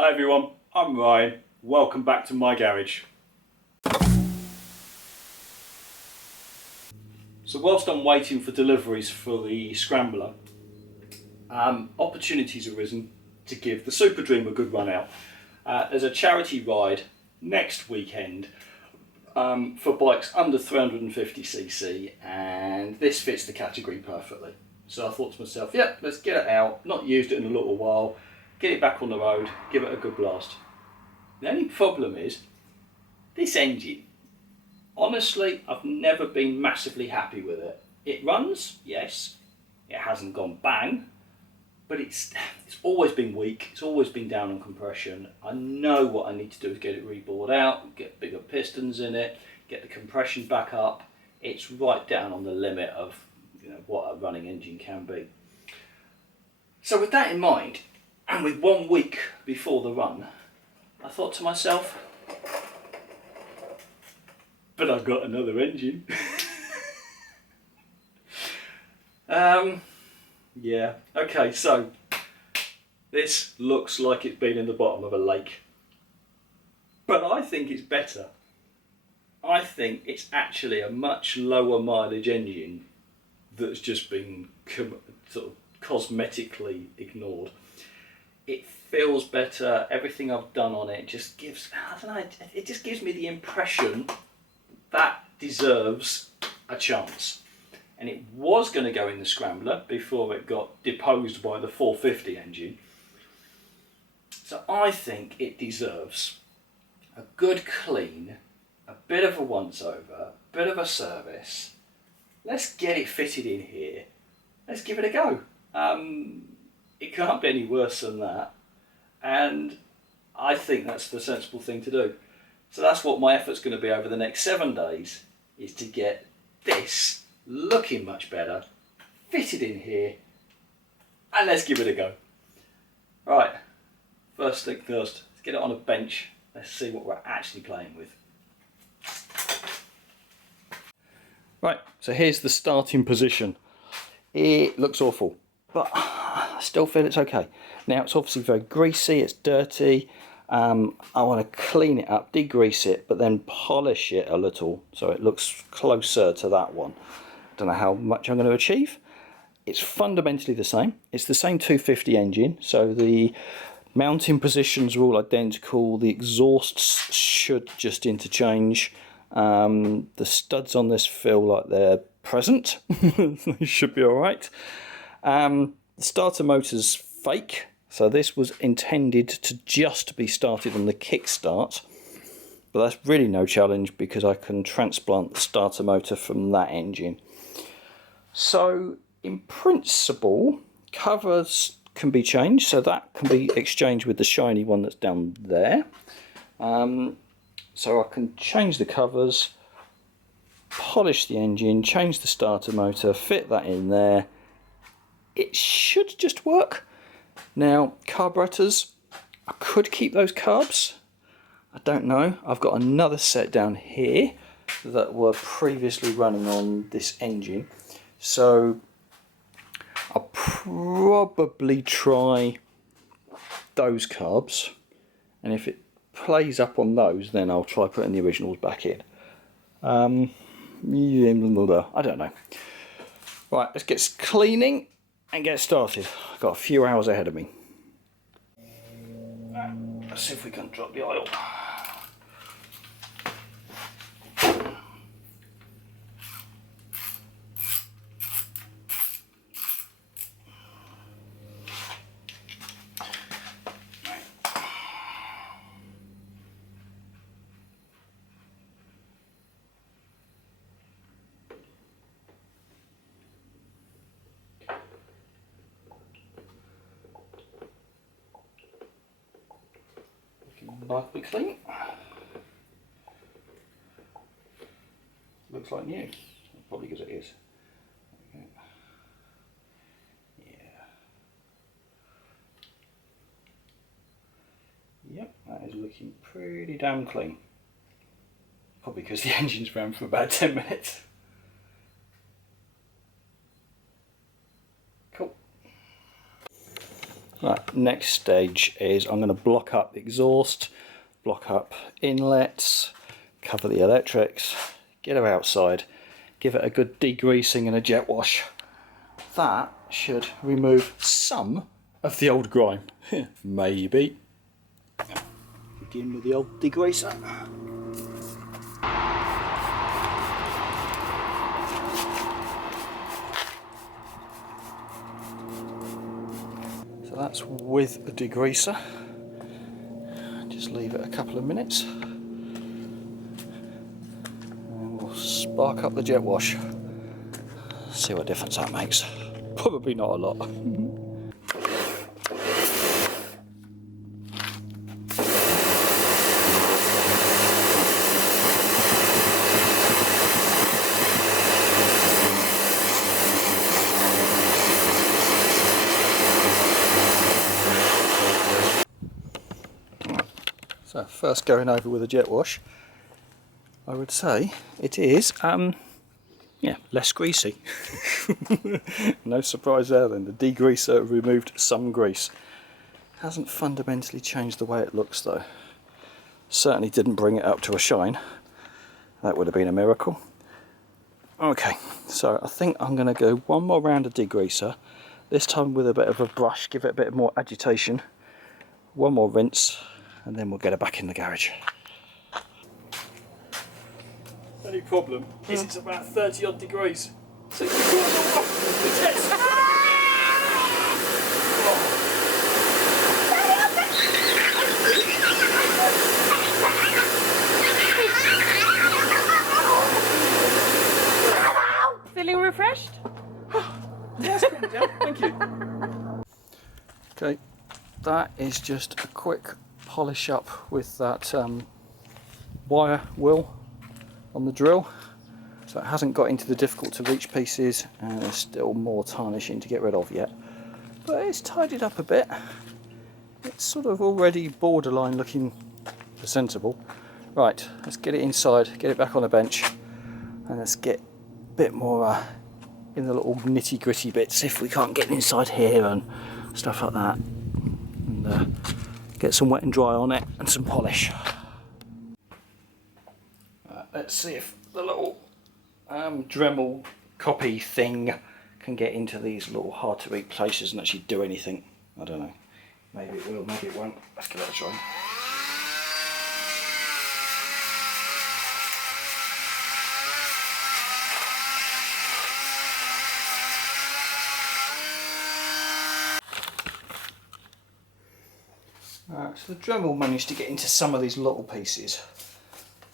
Hi everyone, I'm Ryan. Welcome back to my garage. So whilst I'm waiting for deliveries for the Scrambler, opportunities arisen to give the Super Dream a good run out. There's a charity ride next weekend for bikes under 350cc, and this fits the category perfectly. So I thought to myself, yeah, let's get it out, not used it in a little while, get it back on the road, give it a good blast. The only problem is this engine. Honestly, I've never been massively happy with it. It runs, yes, it hasn't gone bang, but it's always been weak, it's always been down on compression. I know what I need to do is get it rebored out, get bigger pistons in it, get the compression back up. It's right down on the limit of what a running engine can be. So with that in mind, and with 1 week before the run, I thought to myself, but I've got another engine. Yeah, okay, so this looks like it's been in the bottom of a lake. But I think it's better. I think it's actually a much lower mileage engine that's just been sort of cosmetically ignored. It feels better, everything I've done on it just gives, I don't know, it just gives me the impression that deserves a chance. And it was going to go in the Scrambler before it got deposed by the 450 engine. So I think it deserves a good clean, a bit of a once over, a bit of a service. Let's get it fitted in here. Let's give it a go. It can't be any worse than that. And I think that's the sensible thing to do. So that's what my effort's going to be over the next 7 days, is to get this looking much better, fitted in here, and let's give it a go. Right, first thing first, let's get it on a bench. Let's see what we're actually playing with. Right, so here's the starting position. It looks awful, but I still feel it's okay. Now it's obviously very greasy, it's dirty. I want to clean it up, degrease it, but then polish it a little so it looks closer to that one. Don't know how much I'm going to achieve. It's fundamentally the same. It's the same 250 engine, so the mounting positions are all identical. The exhausts should just interchange. The studs on this feel like they're present. They should be all right. The starter motor's fake. So this was intended to just be started on the kickstart, but that's really no challenge because I can transplant the starter motor from that engine. So in principle, covers can be changed, so that can be exchanged with the shiny one that's down there. So I can change the covers, polish the engine, change the starter motor, fit that in there. It should just work. Now, carburetors, I could keep those carbs. I don't know. I've got another set down here that were previously running on this engine. So I'll probably try those carbs. And if it plays up on those, then I'll try putting the originals back in. I don't know. Right, let's get cleaning and get started. I've got a few hours ahead of me. Let's see if we can drop the oil. Remarkably clean. Looks like new. Probably because it is. Okay. Yeah. Yep, that is looking pretty damn clean. Probably because the engine's ran for about 10 minutes. Cool. Right, next stage is I'm going to block up the exhaust, block up inlets, cover the electrics, get her outside, give it a good degreasing and a jet wash. That should remove some of the old grime. Maybe. Begin with the old degreaser. So that's with a degreaser. Just leave it a couple of minutes and we'll spark up the jet wash. See what difference that makes. Probably not a lot. So first going over with a jet wash, I would say it is yeah, less greasy. No surprise there then, the degreaser removed some grease. Hasn't fundamentally changed the way it looks though. Certainly didn't bring it up to a shine. That would have been a miracle. Okay, so I think I'm going to go one more round of degreaser, this time with a bit of a brush, give it a bit more agitation, one more rinse, and then we'll get it back in the garage. Only problem is it's about 30 odd degrees. So you Feeling refreshed? Yes, calm down, thank you. Okay, that is just a quick polish up with that wire wheel on the drill. So it hasn't got into the difficult to reach pieces and there's still more tarnishing to get rid of yet. But it's tidied up a bit. It's sort of already borderline looking presentable. Right, let's get it inside, get it back on the bench, and let's get a bit more in the little nitty gritty bits if we can't get inside here and stuff like that. And get some wet and dry on it and some polish. Let's see if the little Dremel copy thing can get into these little hard to reach places and actually do anything. I don't know. Maybe it will, maybe it won't. Let's give it a try. So the Dremel managed to get into some of these little pieces,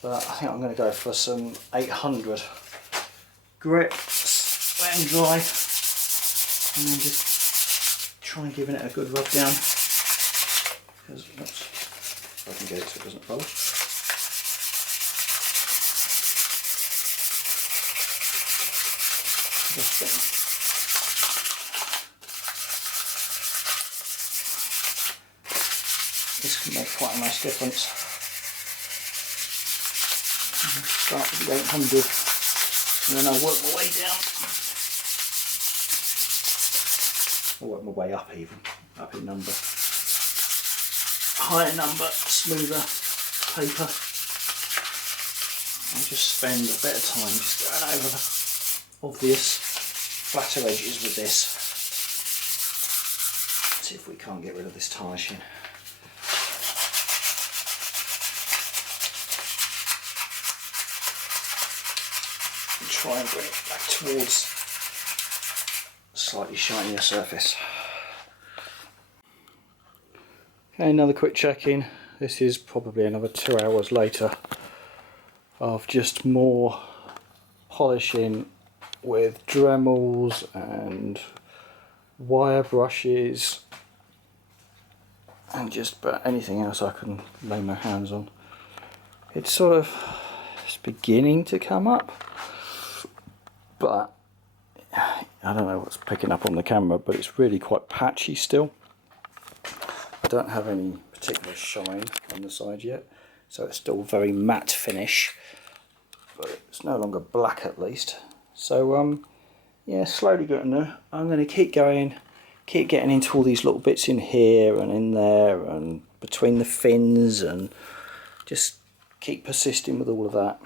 but I think I'm going to go for some 800 grit, wet and dry, and then just try and give it a good rub down, because oops, if I can get it so it doesn't fall. This can make quite a nice difference. Start with the 800 and then I'll work my way down. I'll work my way up even, up in number. Higher number, smoother paper. I'll just spend a bit of time just going over the obvious flatter edges with this. See if we can't get rid of this tarnishing. Try and bring it back towards a slightly shinier surface. Okay, another quick check in. This is probably another 2 hours later of just more polishing with Dremels and wire brushes and just about anything else I can lay my hands on. It's sort of beginning to come up. But I don't know what's picking up on the camera, but it's really quite patchy still. I don't have any particular shine on the side yet, so it's still very matte finish, but it's no longer black at least. So yeah, slowly getting there. I'm going to keep going, keep getting into all these little bits in here and in there and between the fins, and just keep persisting with all of that.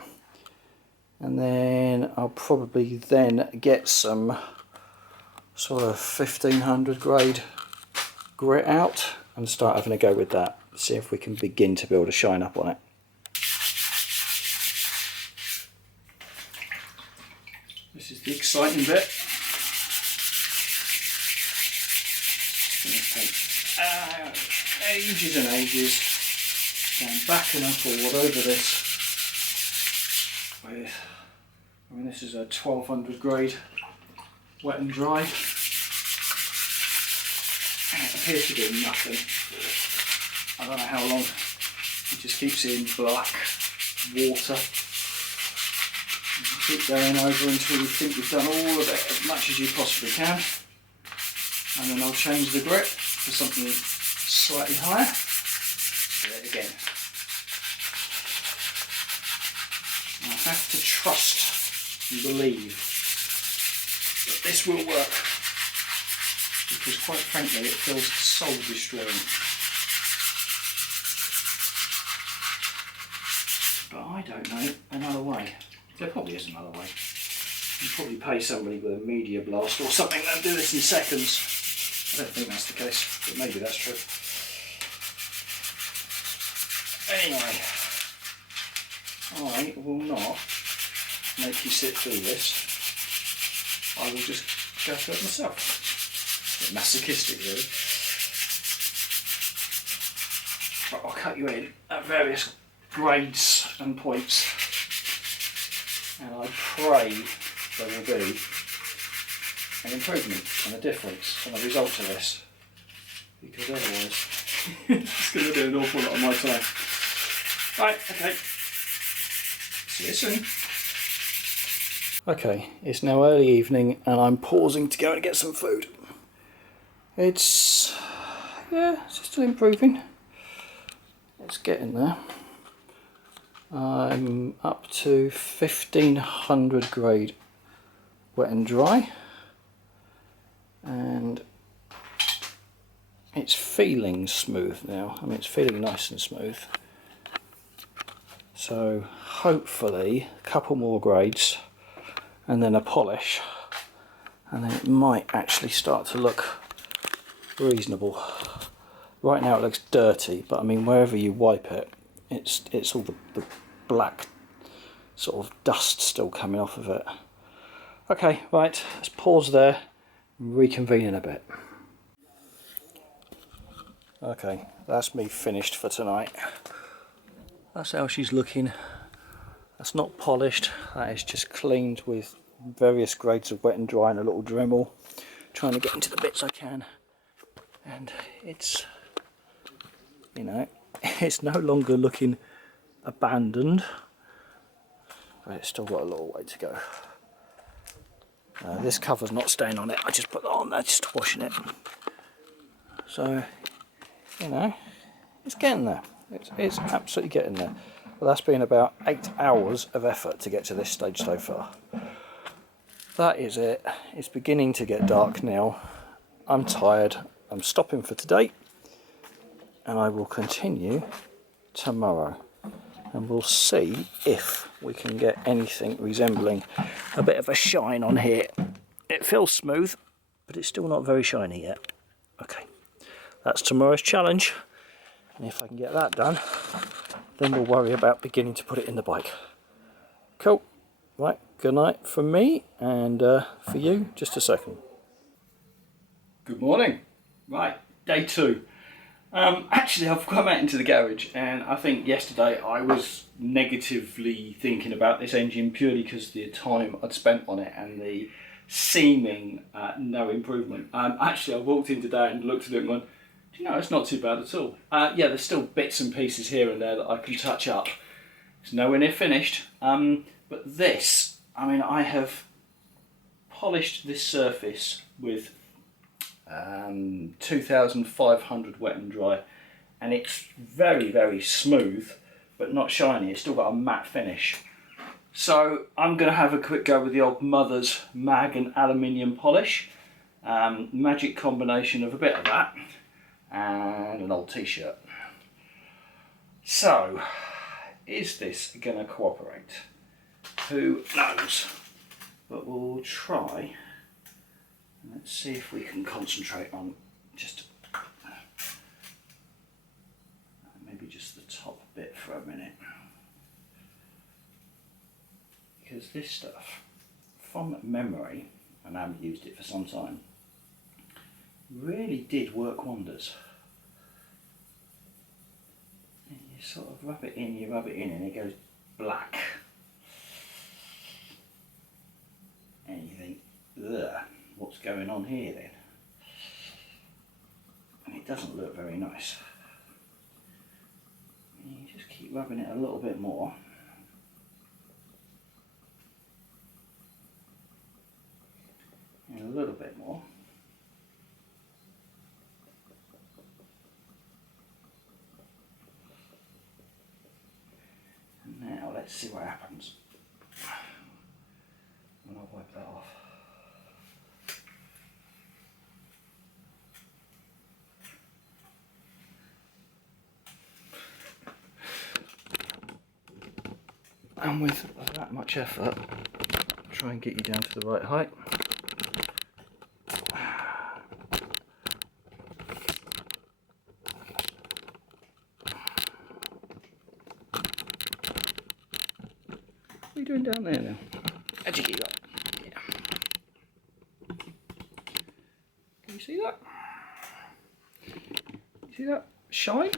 And then I'll probably then get some sort of 1500 grade grit out and start having a go with that. See if we can begin to build a shine up on it. This is the exciting bit. It's going to take ages and ages going back and forward over this. I mean, this is a 1200 grade wet and dry, and it appears to do nothing. I don't know how long. You just keep seeing black water. You keep going over until you think you've done all of it as much as you possibly can, and then I'll change the grit for something slightly higher. Do it again. I have to trust and believe that this will work, because quite frankly it feels soul destroying. But I don't know another way. There probably is another way. You probably pay somebody with a media blast or something that'll do this in seconds. I don't think that's the case, but maybe that's true. Anyway, I will not make you sit through this. I will just go through it myself. A bit masochistic, really. But I'll cut you in at various grades and points, and I pray there will be an improvement and a difference and a result to this, because otherwise it's going to do an awful lot of my time. Right, okay. See you soon. Okay, it's now early evening and I'm pausing to go and get some food. It's still improving. It's getting there. I'm up to 1500 grade wet and dry, and it's feeling smooth now. I mean, it's feeling nice and smooth. So hopefully a couple more grades and then a polish, and then it might actually start to look reasonable. Right now it looks dirty, but I mean, wherever you wipe it, it's all the black sort of dust still coming off of it. Okay, right, let's pause there and reconvene in a bit. Okay, that's me finished for tonight. That's how she's looking. That's not polished, that is just cleaned with various grades of wet and dry and a little Dremel, trying to get into the bits I can. And it's, you know, it's no longer looking abandoned, but it's still got a little way to go. This cover's not staying on it, I just put that on there, just washing it. So, you know, it's getting there. It's absolutely getting there. Well, that's been about 8 hours of effort to get to this stage so far. That is it. It's beginning to get dark now. I'm tired. I'm stopping for today, and I will continue tomorrow. And we'll see if we can get anything resembling a bit of a shine on here. It feels smooth, but it's still not very shiny yet. Okay, that's tomorrow's challenge. And if I can get that done, then we'll worry about beginning to put it in the bike. Cool. Right, good night from me, and for you, just a second. Good morning. Right, day 2. Actually, I've come out into the garage, and I think yesterday I was negatively thinking about this engine purely because the time I'd spent on it and the seeming no improvement. Actually, I walked in today and looked at it and went, do you know, it's not too bad at all. Yeah, there's still bits and pieces here and there that I can touch up. It's nowhere near finished. But this, I mean, I have polished this surface with 2500 wet and dry, and it's very, very smooth, but not shiny. It's still got a matte finish. So I'm going to have a quick go with the old Mother's mag and aluminium polish, Magic combination of a bit of that and an old t-shirt. So, is this going to cooperate? Who knows? But we'll try. Let's see if we can concentrate on just maybe just the top bit for a minute. Because this stuff, from memory, and I haven't used it for some time, really did work wonders. And you sort of rub it in, and it goes black. And you think, ugh, what's going on here then? And it doesn't look very nice. And you just keep rubbing it a little bit more. And a little bit more. And now let's see what happens when I wipe that off. And with that much effort, try and get you down to the right height. What are you doing down there now? How'd you get up? Yeah. Can you see that? You see that shine?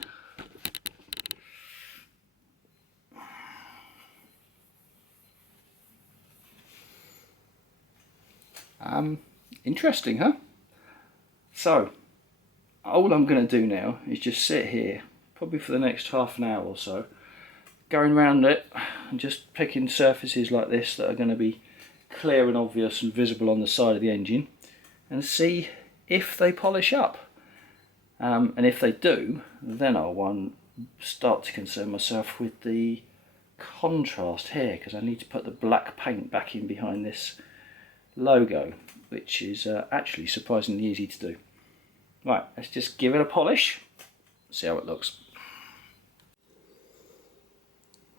Interesting, huh? So, all I'm going to do now is just sit here, probably for the next half an hour or so, going around it and just picking surfaces like this that are going to be clear and obvious and visible on the side of the engine, and see if they polish up. And if they do, then I'll start to concern myself with the contrast here, because I need to put the black paint back in behind this logo, which is actually surprisingly easy to do. Right, let's just give it a polish, see how it looks.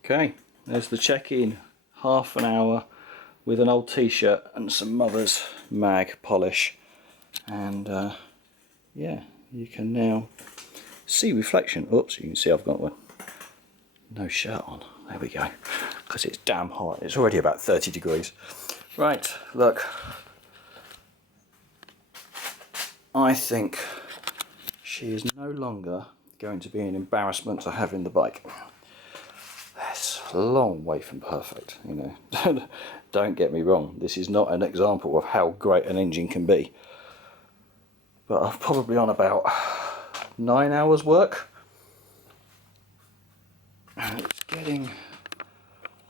Okay, there's the check-in, half an hour with an old t-shirt and some Mother's mag polish, and yeah, you can now see reflection. Oops, you can see I've got one. No shirt on, there we go, because it's damn hot. It's already about 30 degrees. Right, look, I think she is no longer going to be an embarrassment to have in the bike. It's a long way from perfect, you know. Don't get me wrong, this is not an example of how great an engine can be. But I'm probably on about 9 hours work. And it's getting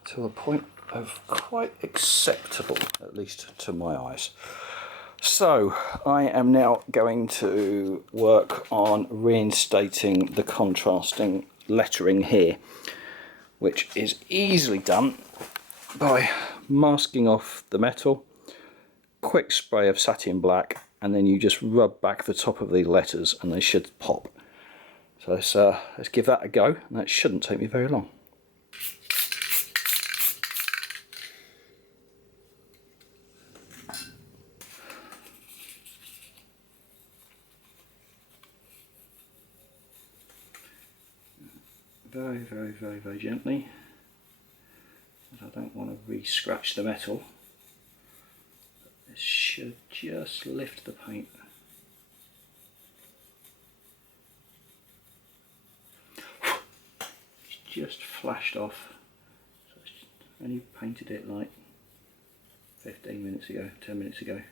to a point of quite acceptable, at least to my eyes. So I am now going to work on reinstating the contrasting lettering here, which is easily done by masking off the metal, quick spray of satin black, and then you just rub back the top of these letters and they should pop. So let's give that a go, and that shouldn't take me very long. Very, very, very, very gently, because I don't want to re-scratch the metal. This should just lift the paint. It's just flashed off. So I only painted it like 15 minutes ago, 10 minutes ago.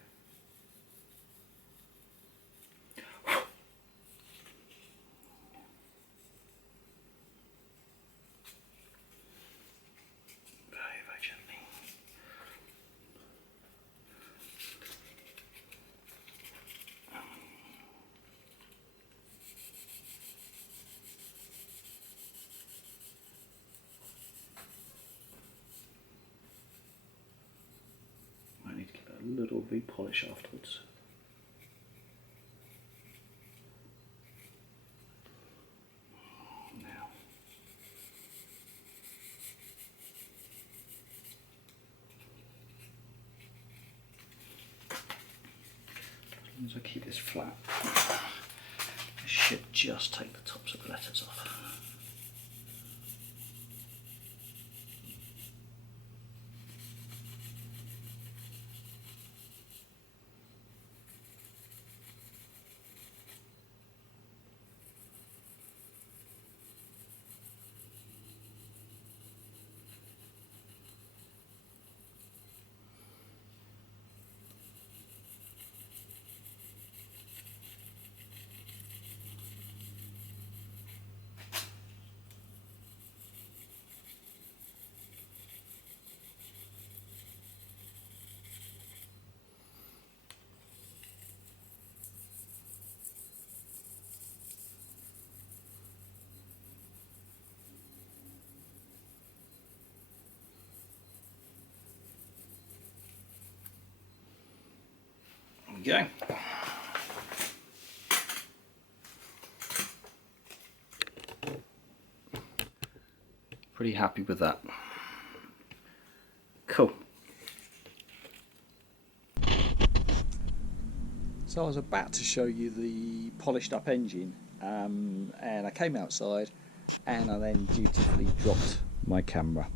Need to give it a little re-polish afterwards. long as I keep this flat, I should just take the tops of the letters off. There we go. Pretty happy with that. Cool. So I was about to show you the polished up engine, and I came outside and I then dutifully dropped my camera.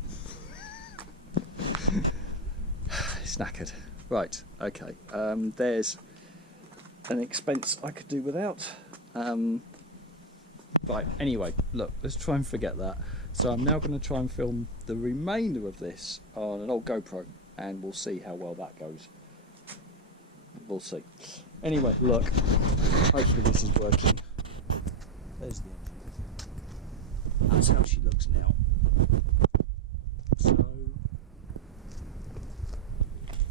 It's knackered. Right, okay, there's an expense I could do without. Right, anyway, look, let's try and forget that. So I'm now going to try and film the remainder of this on an old GoPro, and we'll see how well that goes. We'll see. Anyway, look, hopefully this is working. There's the engine. That's how she looks now. So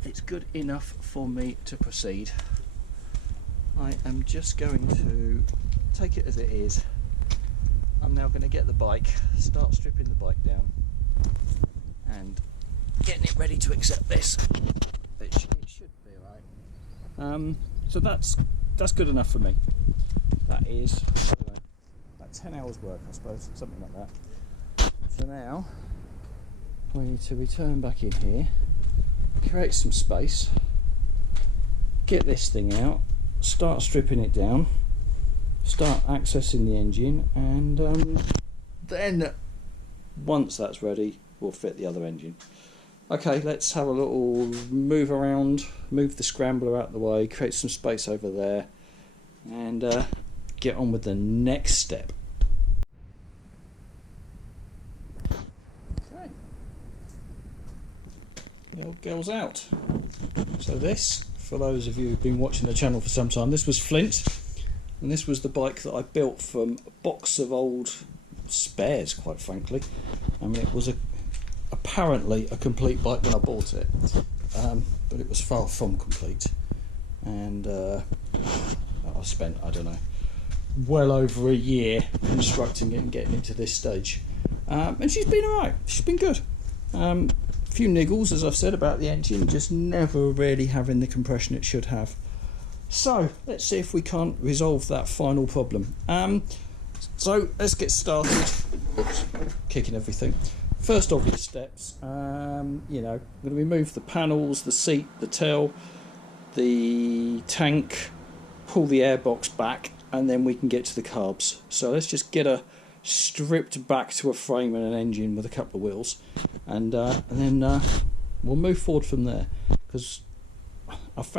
it's good enough for me to proceed. I am just going to take it as it is. I'm now going to get the bike, start stripping the bike down and getting it ready to accept this. It should be alright. So that's good enough for me. That is, I don't know, about 10 hours work, I suppose, something like that. So now we need to return back in here, create some space, get this thing out, start stripping it down, start accessing the engine, and then once that's ready we'll fit the other engine. Okay, let's have a little move around, move the scrambler out the way, create some space over there, and get on with the next step. Okay, the old girl's out. So this, for those of you who've been watching the channel for some time, this was Flint, and this was the bike that I built from a box of old spares, quite frankly. I mean, it was apparently a complete bike when I bought it, but it was far from complete, and I spent, I don't know, well over a year constructing it and getting it to this stage, and she's been alright, she's been good. A few niggles, as I've said, about the engine, just never really having the compression it should have. So let's see if we can't resolve that final problem. So let's get started. Oops, kicking everything. First obvious steps, you know, I'm going to remove the panels, the seat, the tail, the tank, pull the airbox back, and then we can get to the carbs. So let's just get her stripped back to a frame and an engine with a couple of wheels, and then we'll move forward from there, because I've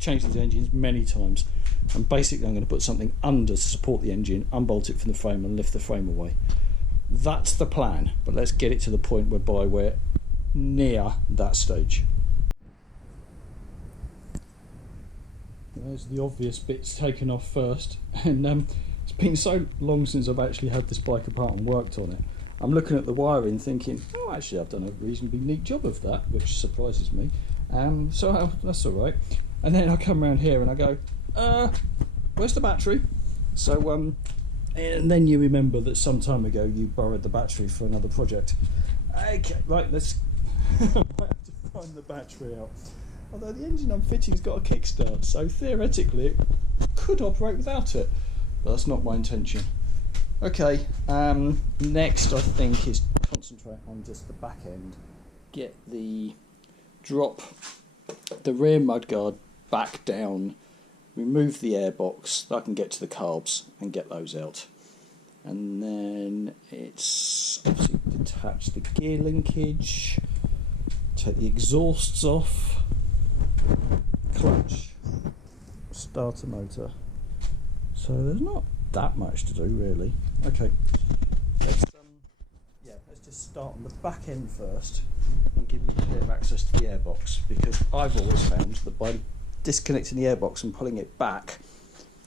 changed these engines many times, and basically I'm going to put something under to support the engine, unbolt it from the frame and lift the frame away. That's the plan, but let's get it to the point whereby we're near that stage. There's the obvious bits taken off first, and it's been so long since I've actually had this bike apart and worked on it. I'm looking at the wiring thinking, oh, actually I've done a reasonably neat job of that, which surprises me. So that's alright. And then I come around here and I go, where's the battery? So and then you remember that some time ago you borrowed the battery for another project. Okay, right, let's I might have to find the battery out. Although the engine I'm fitting's got a kickstart, so theoretically it could operate without it, but that's not my intention. Okay, next I think is concentrate on just the back end, drop the rear mudguard back down remove the airbox, I can get to the carbs and get those out. And then it's obviously detach the gear linkage, take the exhausts off, clutch, starter motor. So there's not that much to do really. Okay, let's just start on the back end first and give me clear access to the airbox, because I've always found that by disconnecting the airbox and pulling it back,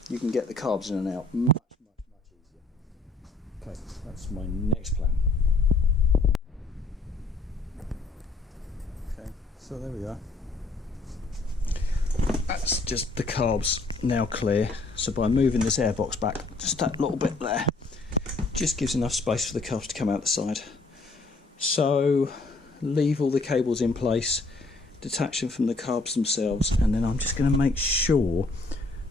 you can get the carbs in and out much easier. Okay, that's my next plan. Okay, so there we are. That's just the carbs now clear. So by moving this airbox back just that little bit there, just gives enough space for the carbs to come out the side. So leave all the cables in place, detach them from the carbs themselves, and then I'm just going to make sure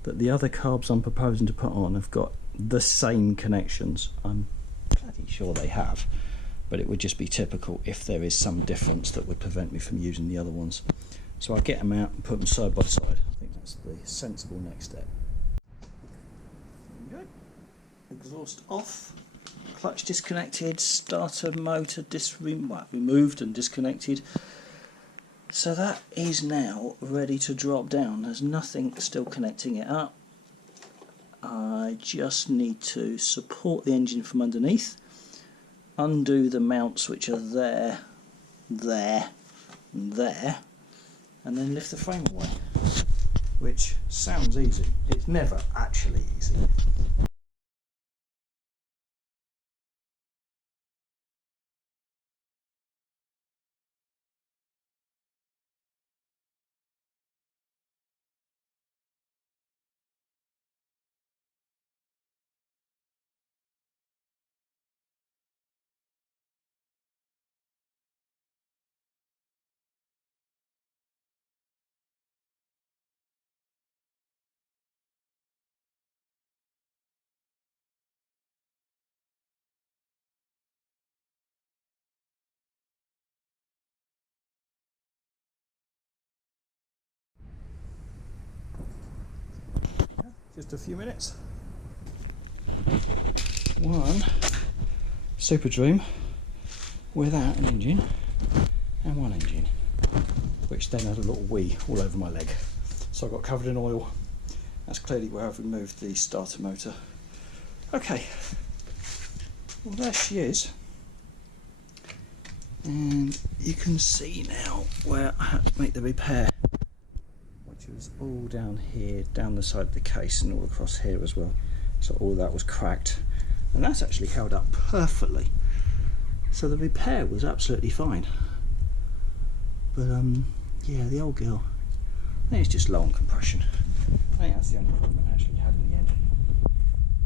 that the other carbs I'm proposing to put on have got the same connections. I'm pretty sure they have, but it would just be typical if there is some difference that would prevent me from using the other ones. So I'll get them out and put them side by side. I think that's the sensible next step. There we go. Exhaust off, clutch disconnected, starter motor removed and disconnected. So that is now ready to drop down. There's nothing still connecting it up. I just need to support the engine from underneath, undo the mounts which are there, and there, and then lift the frame away, which sounds easy. It's never actually easy. Just a few minutes. One Super Dream without an engine, and one engine, which then had a little wee all over my leg. So I got covered in oil. That's clearly where I've removed the starter motor. Okay, well there she is. And you can see now where I had to make the repair, which was all down here, down the side of the case and all across here as well. So all that was cracked, and that's actually held up perfectly. So the repair was absolutely fine. But yeah, the old girl, I think it's just low on compression. I think that's the only problem it actually had in the end.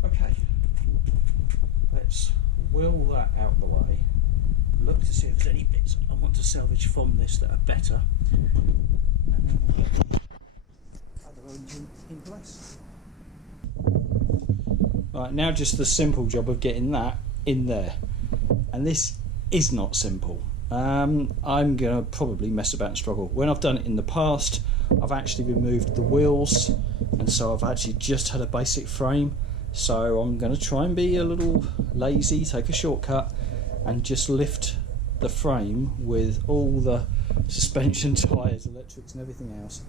Okay, let's wheel that out the way. Look to see if there's any bits I want to salvage from this that are better, and then we'll get the other engine in place. Right, now just the simple job of getting that in there, and this is not simple. I'm going to probably mess about and struggle. When I've done it in the past, I've actually removed the wheels, and so I've actually just had a basic frame. So I'm going to try and be a little lazy, take a shortcut, and just lift the frame with all the suspension, tyres, electrics and everything else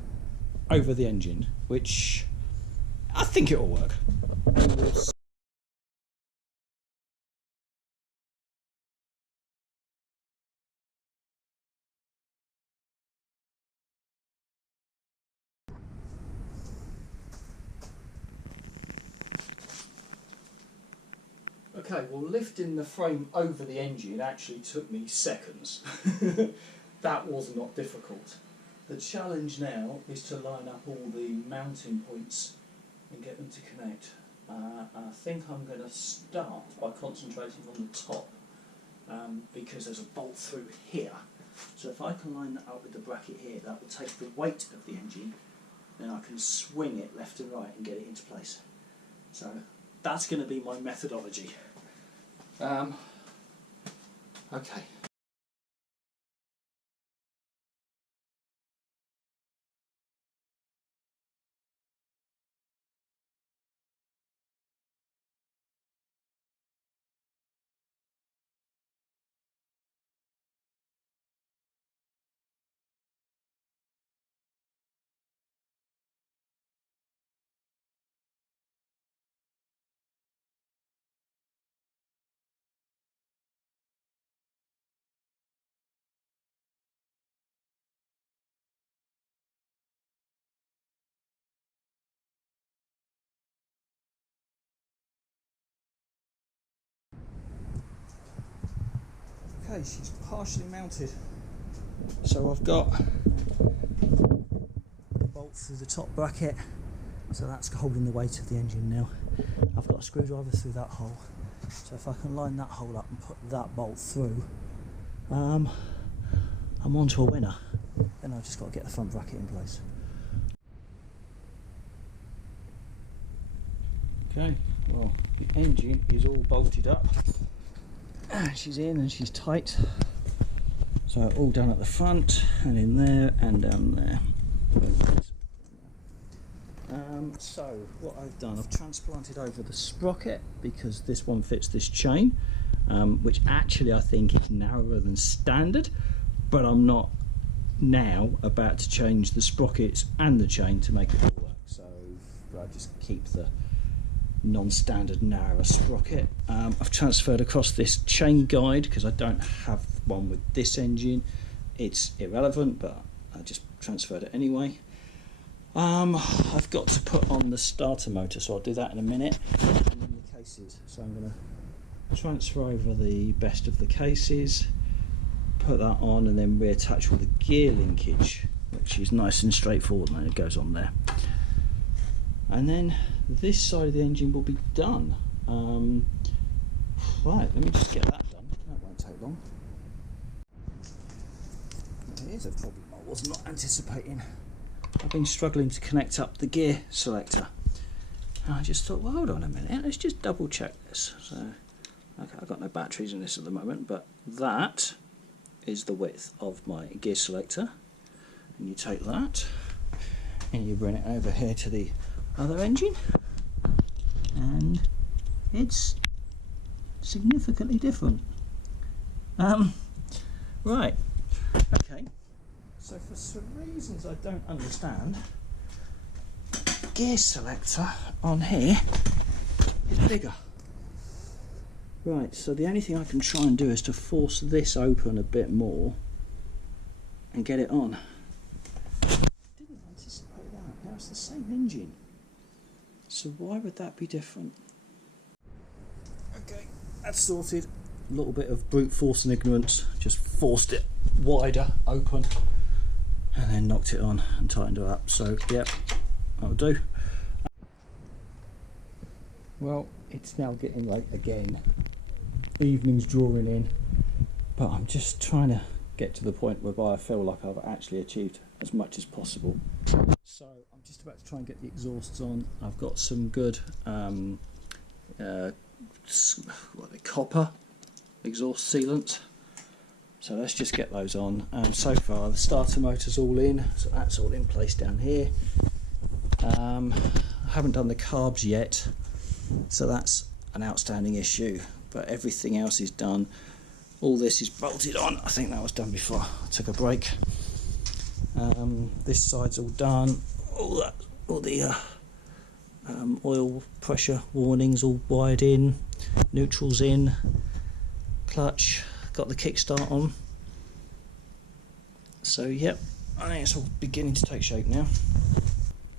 over the engine, which I think it will work. Okay, well, lifting the frame over the engine actually took me seconds. That was not difficult. The challenge now is to line up all the mounting points and get them to connect. I think I'm going to start by concentrating on the top, because there's a bolt through here. So if I can line that up with the bracket here, that will take the weight of the engine, then I can swing it left and right and get it into place. So that's going to be my methodology. Okay. Okay, she's partially mounted. So I've got a bolt through the top bracket, so that's holding the weight of the engine now. I've got a screwdriver through that hole, so if I can line that hole up and put that bolt through, I'm on to a winner. Then I've just got to get the front bracket in place. Okay, well, the engine is all bolted up. She's in and she's tight. So all done at the front and in there and down there. So what I've done, I've transplanted over the sprocket because this one fits this chain, which actually I think is narrower than standard, but I'm not now about to change the sprockets and the chain to make it all work. So I just keep the non-standard narrower sprocket. I've transferred across this chain guide because I don't have one with this engine. It's irrelevant, but I just transferred it anyway. I've got to put on the starter motor, so I'll do that in a minute, and then the cases. So I'm going to transfer over the best of the cases, put that on, and then reattach all the gear linkage, which is nice and straightforward, and it goes on there. And then this side of the engine will be done. Right, let me just get that done. That won't take long. Here's a problem I was not anticipating. I've been struggling to connect up the gear selector. And I just thought, well, hold on a minute, let's just double check this. So, okay, I've got no batteries in this at the moment, but that is the width of my gear selector. And you take that and you bring it over here to the other engine, and it's significantly different. Right, okay, so for some reasons I don't understand, gear selector on here is bigger. Right, so the only thing I can try and do is to force this open a bit more and get it on. Didn't anticipate that. Now it's the same engine. So why would that be different? Okay, that's sorted. A little bit of brute force and ignorance. Just forced it wider open and then knocked it on and tightened it up. So yep, that'll do. Well, it's now getting late again. Evening's drawing in, but I'm just trying to get to the point whereby I feel like I've actually achieved as much as possible. So I'm just about to try and get the exhausts on. I've got some good copper exhaust sealant, so let's just get those on. So far the starter motor's all in, so that's all in place down here. I haven't done the carbs yet, so that's an outstanding issue, but everything else is done. All this is bolted on. I think that was done before I took a break. This side's all done. All the oil pressure warnings all wired in, neutrals in, clutch, got the kickstart on. So yep, I think it's all beginning to take shape now.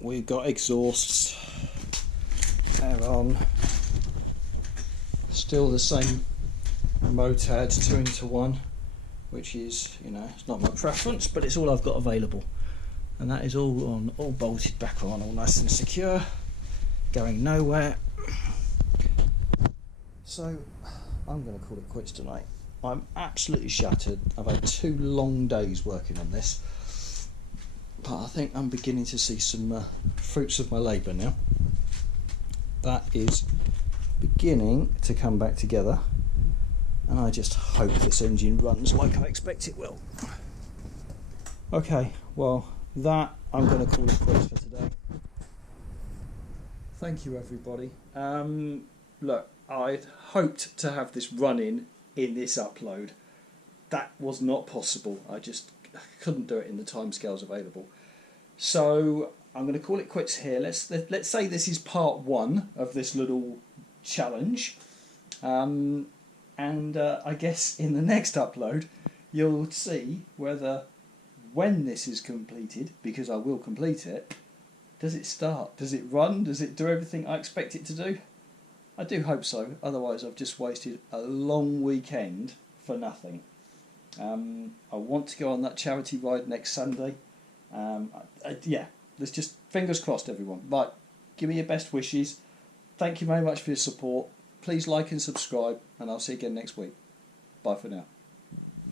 We've got exhausts, they're on. Still the same Motad 2-into-1, which is, you know, it's not my preference, but it's all I've got available. And that is all on, all bolted back on, all nice and secure, going nowhere. So I'm going to call it quits tonight. I'm absolutely shattered. I've had 2 long days working on this, but I think I'm beginning to see some fruits of my labour now. That is beginning to come back together, and I just hope this engine runs like I expect it will. Okay, well, that I'm going to call it quits for today. Thank you, everybody. Look, I'd hoped to have this running in this upload. That was not possible. I just couldn't do it in the timescales available. So I'm going to call it quits here. Let's say this is part 1 of this little challenge. And I guess in the next upload you'll see whether, when this is completed, because I will complete it, does it start? Does it run? Does it do everything I expect it to do? I do hope so, otherwise I've just wasted a long weekend for nothing. I want to go on that charity ride next Sunday. Yeah, let's just fingers crossed, everyone. Right, give me your best wishes. Thank you very much for your support. Please like and subscribe, and I'll see you again next week. Bye for now.